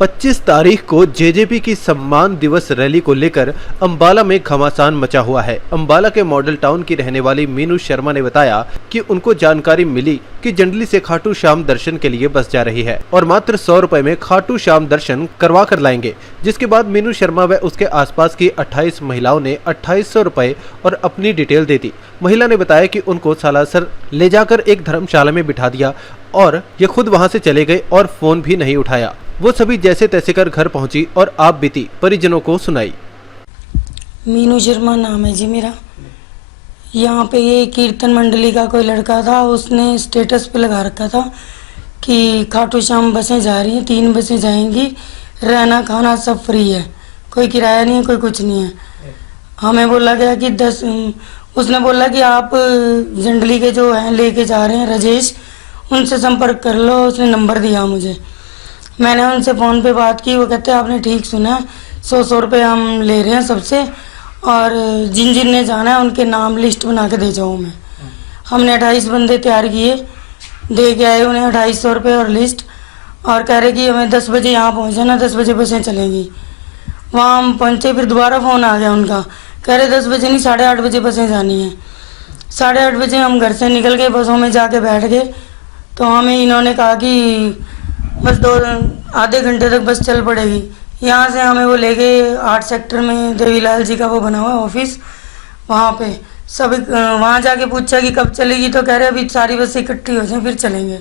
25 तारीख को जेजेपी की सम्मान दिवस रैली को लेकर अंबाला में घमासान मचा हुआ है। अंबाला के मॉडल टाउन की रहने वाली मीनू शर्मा ने बताया कि उनको जानकारी मिली कि जंडली से खाटू श्याम दर्शन के लिए बस जा रही है और मात्र 100 रुपए में खाटू श्याम दर्शन करवा कर लाएंगे। जिसके बाद मीनू शर्मा व उसके आसपास की 28 महिलाओं ने 2800 रुपए और अपनी डिटेल दे दी। महिला ने बताया कि उनको सालासर ले जाकर एक धर्मशाला में बिठा दिया और ये खुद वहां से चले गए और फोन भी नहीं उठाया। वो सभी जैसे तैसे कर घर पहुंची और आप बीती परिजनों को सुनाई। मीनू शर्मा नाम है जी मेरा। यहाँ पे ये कीर्तन मंडली का कोई लड़का था, उसने स्टेटस पे लगा रखा था कि खाटू श्याम बसें जा रही हैं, 3 बसें जाएंगी, रहना खाना सब फ्री है, कोई किराया नहीं है, कोई कुछ नहीं है। हमें बोला गया कि उसने बोला कि आप जंडली के जो हैं लेके जा रहे हैं राजेश, उनसे संपर्क कर लो। उसने नंबर दिया मुझे, मैंने उनसे फ़ोन पे बात की। वो कहते हैं आपने ठीक सुना है, 100 रुपये हम ले रहे हैं सबसे, और जिन जिन ने जाना है उनके नाम लिस्ट बना के दे जाऊँ मैं। हमने 28 बंदे तैयार किए, दे के आए उन्हें 2800 रुपये और लिस्ट, और कह रहे कि हमें 10 बजे यहाँ पहुँचना, 10 बजे बसें चलेंगी। वहाँ हम पहुँचे, फिर दोबारा फ़ोन आ गया उनका, कह रहे 10 बजे नहीं 8:30 बजे बसें जानी है। 8:30 बजे हम घर से निकल गए, बसों में जाके बैठ गए। तो हमें इन्होंने कहा कि बस आधे घंटे तक बस चल पड़ेगी। यहाँ से हमें वो ले गए 8 सेक्टर में देवीलाल जी का वो बना हुआ ऑफिस, वहाँ पे सब वहाँ जाके पूछा कि कब चलेगी, तो कह रहे अभी सारी बसें इकट्ठी हो जाएं फिर चलेंगे।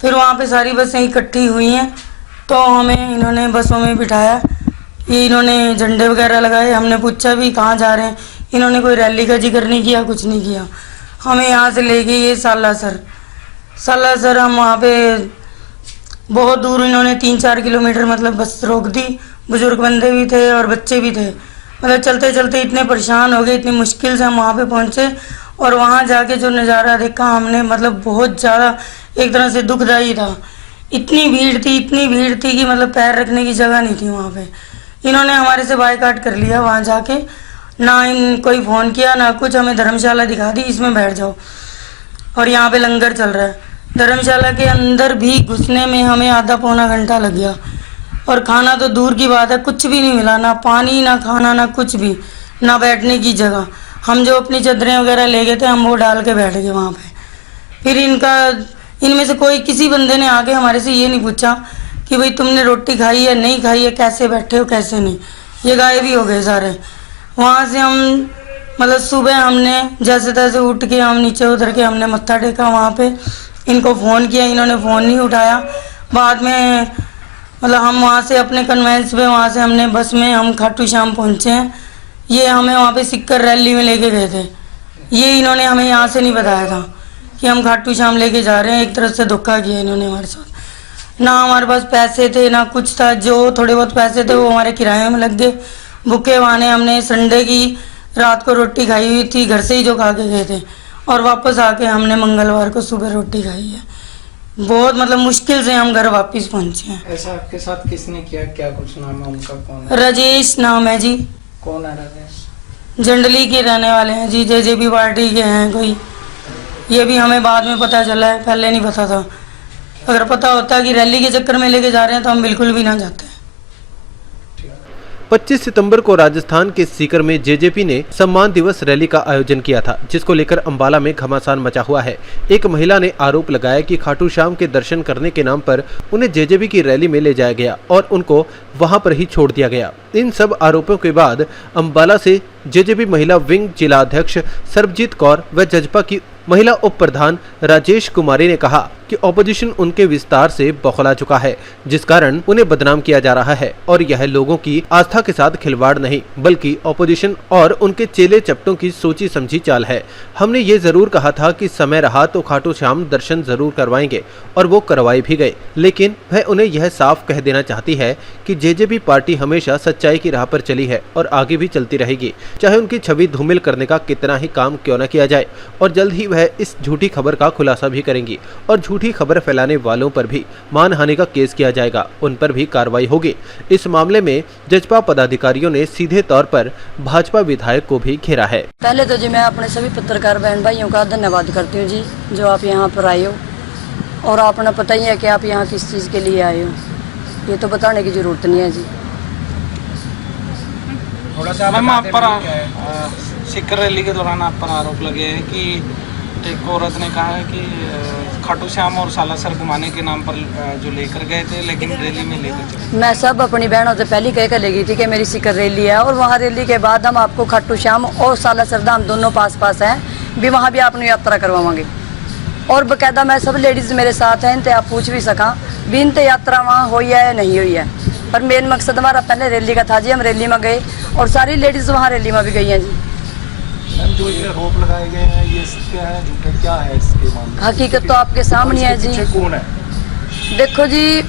फिर वहाँ पे सारी बसें इकट्ठी हुई हैं तो हमें इन्होंने बसों में बिठाया। ये इन्होंने झंडे वगैरह लगाए, हमने पूछा भी कहाँ जा रहे हैं, इन्होंने कोई रैली का जिक्र नहीं किया, कुछ नहीं किया। हमें यहाँ से ले गए ये सालासर, हम वहाँ पे बहुत दूर इन्होंने 3-4 किलोमीटर मतलब बस रोक दी। बुजुर्ग बंदे भी थे और बच्चे भी थे, मतलब चलते चलते इतने परेशान हो गए, इतनी मुश्किल से हम वहाँ पे पहुँचे। और वहाँ जाके जो नज़ारा देखा हमने, मतलब बहुत ज़्यादा एक तरह से दुखदायी था। इतनी भीड़ थी कि मतलब पैर रखने की जगह नहीं थी वहाँ पे। इन्होंने हमारे से बायकाट कर लिया वहाँ जाके, ना इन कोई फ़ोन किया ना कुछ। हमें धर्मशाला दिखा दी, इसमें बैठ जाओ, और यहाँ पे लंगर चल रहा है। धर्मशाला के अंदर भी घुसने में हमें आधा पौना घंटा लग गया, और खाना तो दूर की बात है, कुछ भी नहीं मिला, ना पानी ना खाना ना कुछ भी, ना बैठने की जगह। हम जो अपनी चादरें वगैरह ले गए थे हम वो डाल के बैठ गए वहाँ पे। फिर इनमें से कोई किसी बंदे ने आके हमारे से ये नहीं पूछा कि भाई तुमने रोटी खाई है नहीं खाई है, कैसे बैठे हो कैसे नहीं। ये गायब ही हो गए सारे। वहाँ से हम मतलब सुबह हमने जैसे तैसे उठ के हम नीचे उतर के हमने मत्था टेका वहाँ पे। इनको फ़ोन किया, इन्होंने फ़ोन नहीं उठाया। बाद में मतलब हम वहाँ से अपने कन्वेंस पे वहाँ से हमने बस में हम खाटू श्याम पहुँचे हैं। ये हमें वहाँ पे सिक्कर रैली में लेके गए थे। ये इन्होंने हमें यहाँ से नहीं बताया था कि हम खाटू श्याम लेके जा रहे हैं। एक तरह से धोखा किया इन्होंने हमारे साथ। ना हमारे पास पैसे थे ना कुछ था, जो थोड़े बहुत पैसे थे वो हमारे किराए में लग गए। भूखे बहाने हमने संडे की रात को रोटी खाई हुई थी घर से ही जो खा के गए थे, और वापस आके हमने मंगलवार को सुबह रोटी खाई है। बहुत मतलब मुश्किल से हम घर वापस पहुंचे हैं। ऐसा आपके साथ किसने किया, क्या कुछ नाम है उनका, कौन है? राजेश नाम है जी। कौन है राजेश? जंडली के रहने वाले हैं जी, जेजेपी पार्टी के हैं कोई। ये भी हमें बाद में पता चला है, पहले नहीं पता था। अगर पता होता कि रैली के चक्कर में लेके जा रहे हैं तो हम बिल्कुल भी ना जाते। 25 सितंबर को राजस्थान के सीकर में जेजेपी ने सम्मान दिवस रैली का आयोजन किया था, जिसको लेकर अंबाला में घमासान मचा हुआ है। एक महिला ने आरोप लगाया कि खाटू श्याम के दर्शन करने के नाम पर उन्हें जेजेपी की रैली में ले जाया गया और उनको वहां पर ही छोड़ दिया गया। इन सब आरोपों के बाद अंबाला से जेजेपी महिला विंग जिला अध्यक्ष सरबजीत कौर व जजपा की महिला उप प्रधान राजेश कुमारी ने कहा कि ऑपोजिशन उनके विस्तार से बौखला चुका है, जिस कारण उन्हें बदनाम किया जा रहा है और यह लोगों की आस्था के साथ खिलवाड़ नहीं बल्कि ऑपोजिशन और उनके चेले चपटों की सोची समझी चाल है। हमने ये जरूर कहा था कि समय रहा तो खाटू श्याम दर्शन जरूर करवाएंगे और वो करवाए भी गए, लेकिन वह उन्हें यह साफ कह देना चाहती है कि जेजेपी पार्टी हमेशा सच्चाई की राह पर चली है और आगे भी चलती रहेगी, चाहे उनकी छवि धूमिल करने का कितना ही काम क्यों न किया जाए। और जल्द ही वह इस झूठी खबर का खुलासा भी करेंगी और झूठी खबर फैलाने वालों पर भी मानहानि का केस किया जाएगा, उन पर भी कार्रवाई होगी। इस मामले में जजपा पदाधिकारियों ने सीधे तौर पर भाजपा विधायक को भी घेरा है। पहले तो जी मैं अपने सभी पत्रकार बहन भाइयों का धन्यवाद करती हूँ जी, जो आप यहाँ पर आए हो, और आपने पता ही है कि आप यहाँ किस चीज़ के लिए आए हो। ये तो बताने की जरूरत नहीं है जी। थोड़ा सा मैम आप पर क्या है? सीकर रैली के दौरान आप पर आरोप लगे हैं कि एक औरत ने कहा है कि खाटू श्याम और सालासर घुमाने के नाम पर जो लेकर गए थे, लेकिन रैली में लेकर चले। मैं सब अपनी बहनों से पहले कह कर ले गई थी कि मेरी सीकर रैली है, और वहाँ रैली के बाद हम आपको खाटू श्याम और सालासर धाम दोनों पास पास हैं भी, वहाँ भी आपने यात्रा करवाएंगे। और बकायदा मैं सब लेडीज़ मेरे साथ हैं, इनते आप पूछ भी सका भी इनते यात्रा वहाँ हुई है या नहीं हुई है। पर मेन मकसद हमारा पहले रैली का था जी, हम रैली में गए और सारी लेडीज़ वहाँ रैली में भी गई हैं जी। मैम जो ये आरोप लगाए गए हैं ये क्या है, झूठे क्या है इसके मामले? हकीकत तो आपके सामने है जी। पीछे कौन है? देखो जी,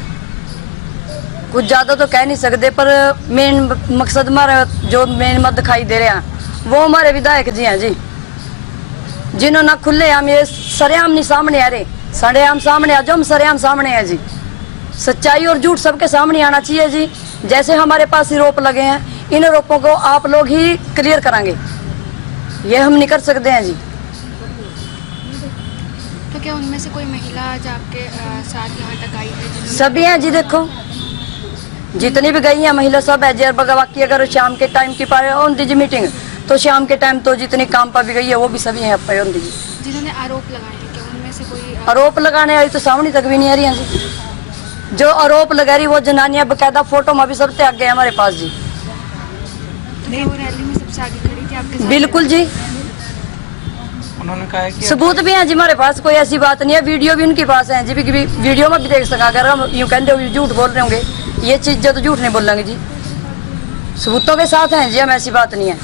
कुछ ज़्यादा तो कह नहीं सकते, पर मेन मकसद हमारा जो मेन मत दिखाई दे रहे हैं वो हमारे विधायक जी हैं जी, जिन्होंने खुले हम ये सरेआम नहीं सामने आ रहे, सरेआम सामने आ जाओ, हम सरेआम सामने हैं जी। सच्चाई और झूठ सबके सामने आना चाहिए जी। जैसे हमारे पास आरोप लगे हैं, इन आरोपों को आप लोग ही क्लियर कराएंगे, ये हम नहीं कर सकते हैं जी। तो क्या उनमें से कोई महिला आज आपके साथ यहाँ तक आई है? सभी हैं जी, देखो जितनी भी गई हैं महिला सब है जी। बाकी अगर शाम के टाइम की पाए ऑन दी जी मीटिंग, तो शाम के टाइम तो जितनी काम पर भी गई है वो भी सभी हैं पे ऑन दी जी। जिन्होंने आरोप लगाए हैं, क्या उनमें से कोई आरोप लगाने वाली तो सामने तक भी नहीं आ रही हैं जी। जो आरोप लगा रही वो जनानियां बकायदा फोटो में भी सबसे आगे हमारे पास जी। वो रैली में सबसे आगे खड़ी थी आपके साथ? बिल्कुल जी, उन्होंने कहा है कि सबूत भी हैं जी हमारे पास, कोई ऐसी बात नहीं है। वीडियो भी उनके पास है जी, वीडियो में भी देख सका। अगर हम यूँ कहते हो झूठ बोल रहे होंगे, ये चीज़ तो झूठ नहीं बोलेंगे जी, सबूतों के साथ हैं जी हम, ऐसी बात नहीं है।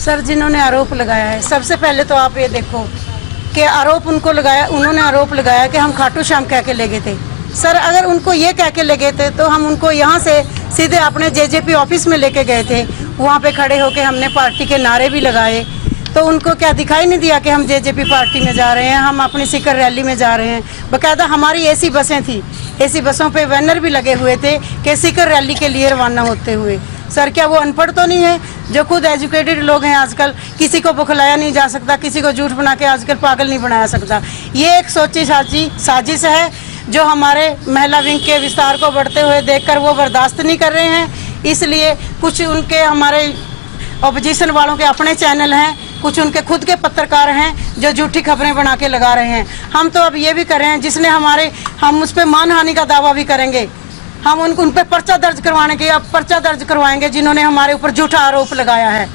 सर जिन्होंने आरोप लगाया है, सबसे पहले तो आप ये देखो कि आरोप उनको लगाया, उन्होंने आरोप लगाया कि हम खाटू श्याम कह के ले गए थे। सर अगर उनको ये कह के ले गए थे तो हम उनको यहाँ से सीधे अपने जेजेपी ऑफिस में लेके गए थे, वहाँ पे खड़े होके हमने पार्टी के नारे भी लगाए। तो उनको क्या दिखाई नहीं दिया कि हम जेजेपी पार्टी में जा रहे हैं, हम अपनी सीकर रैली में जा रहे हैं? बाकायदा हमारी एसी बसें थी, एसी बसों पे बैनर भी लगे हुए थे कि सीकर रैली के लिए रवाना होते हुए। सर क्या वो अनपढ़ तो नहीं है, जो खुद एजुकेटेड लोग हैं? आजकल किसी को बुखलाया नहीं जा सकता, किसी को झूठ बना के आजकल पागल नहीं बनाया सकता। ये एक सोची साजिश है जो हमारे महिला विंग के विस्तार को बढ़ते हुए देखकर वो बर्दाश्त नहीं कर रहे हैं। इसलिए कुछ उनके हमारे ऑपोजिशन वालों के अपने चैनल हैं, कुछ उनके खुद के पत्रकार हैं जो झूठी खबरें बना के लगा रहे हैं। हम तो अब ये भी कर रहे हैं, जिसने हम उस पर मानहानि का दावा भी करेंगे। हम उन पर पर्चा दर्ज करवाने के अब पर्चा दर्ज करवाएंगे जिन्होंने हमारे ऊपर झूठा आरोप लगाया है।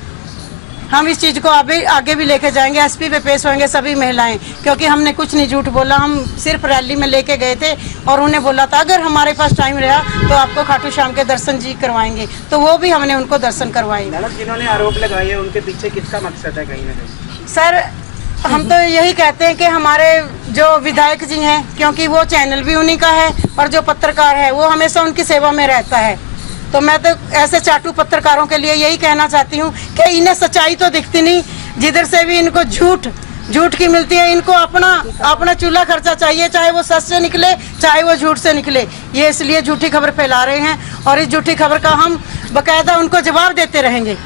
हम इस चीज़ को आगे भी लेके जाएंगे, एसपी पे पेश होंगे सभी महिलाएं, क्योंकि हमने कुछ नहीं झूठ बोला। हम सिर्फ रैली में लेके गए थे और उन्हें बोला था अगर हमारे पास टाइम रहा तो आपको खाटू श्याम के दर्शन जी करवाएंगे, तो वो भी हमने उनको दर्शन करवाए। जिन्होंने आरोप लगाए हैं उनके पीछे किसका मकसद है कहीं ना कहीं? सर हम तो यही कहते हैं कि हमारे जो विधायक जी हैं, क्योंकि वो चैनल भी उन्हीं का है और जो पत्रकार है वो हमेशा उनकी सेवा में रहता है। तो मैं तो ऐसे चाटू पत्रकारों के लिए यही कहना चाहती हूँ कि इन्हें सच्चाई तो दिखती नहीं, जिधर से भी इनको झूठ की मिलती है। इनको अपना चूल्हा खर्चा चाहिए, चाहे वो सच से निकले चाहे वो झूठ से निकले। ये इसलिए झूठी खबर फैला रहे हैं और इस झूठी खबर का हम बाकायदा उनको जवाब देते रहेंगे।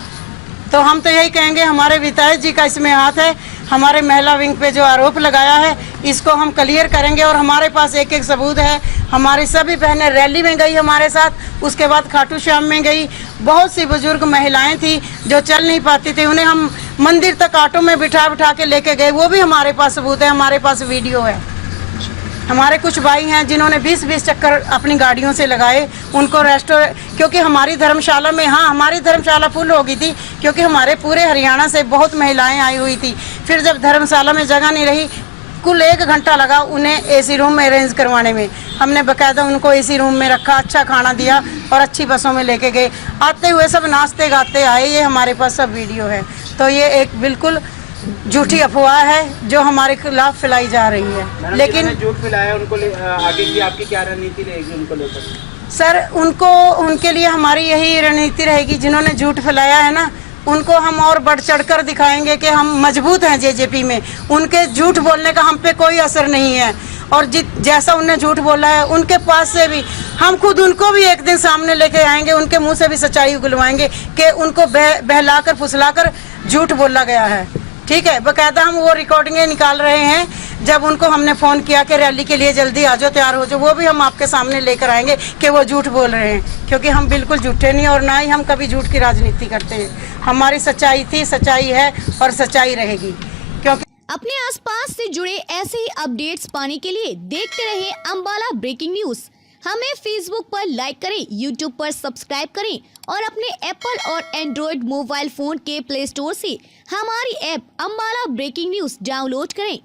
तो हम तो यही कहेंगे हमारे विधायक जी का इसमें हाथ है। हमारे महिला विंग पे जो आरोप लगाया है इसको हम क्लियर करेंगे और हमारे पास एक एक सबूत है। हमारी सभी बहनें रैली में गई हमारे साथ, उसके बाद खाटू श्याम में गई। बहुत सी बुजुर्ग महिलाएं थी जो चल नहीं पाती थी, उन्हें हम मंदिर तक ऑटो में बिठा के लेके गए, वो भी हमारे पास सबूत है, हमारे पास वीडियो है। हमारे कुछ भाई हैं जिन्होंने 20-20 चक्कर अपनी गाड़ियों से लगाए, उनको क्योंकि हमारी धर्मशाला में, हाँ हमारी धर्मशाला फुल हो गई थी क्योंकि हमारे पूरे हरियाणा से बहुत महिलाएं आई हुई थी। फिर जब धर्मशाला में जगह नहीं रही, कुल 1 घंटा लगा उन्हें एसी रूम में अरेंज करवाने में। हमने बाकायदा उनको एसी रूम में रखा, अच्छा खाना दिया और अच्छी बसों में लेके गए। आते हुए सब नाचते गाते आए, ये हमारे पास सब वीडियो है। तो ये एक बिल्कुल झूठी अफवाह है जो हमारे खिलाफ फैलाई जा रही है। लेकिन झूठ फैलाया उनको आगे की आपकी क्या रणनीति रहेगी उनको लेकर? सर उनके लिए हमारी यही रणनीति रहेगी, जिन्होंने झूठ फैलाया है ना उनको हम और बढ़ चढ़कर दिखाएंगे कि हम मजबूत हैं जेजेपी में। उनके झूठ बोलने का हम पे कोई असर नहीं है और जैसा उन्हें झूठ बोला है उनके पास से भी हम खुद उनको भी एक दिन सामने लेके आएंगे, उनके मुंह से भी सच्चाई उगलवाएंगे कि उनको बहलाकर फुसलाकर झूठ बोला गया है। ठीक है, बाकायदा हम वो रिकॉर्डिंगें निकाल रहे हैं जब उनको हमने फोन किया कि रैली के लिए जल्दी आ जाओ, तैयार हो जाओ, वो भी हम आपके सामने लेकर आएंगे कि वो झूठ बोल रहे हैं, क्योंकि हम बिल्कुल झूठे नहीं और ना ही हम कभी झूठ की राजनीति करते हैं। हमारी सच्चाई थी, सच्चाई है और सच्चाई रहेगी। क्योंकि अपने आसपास से जुड़े ऐसे ही अपडेट्स पाने के लिए देखते रहे अम्बाला ब्रेकिंग न्यूज। हमें फेसबुक पर लाइक करें, यूट्यूब पर सब्सक्राइब करें और अपने एप्पल और एंड्रॉयड मोबाइल फोन के प्ले स्टोर से हमारी app Ambala breaking news download करें।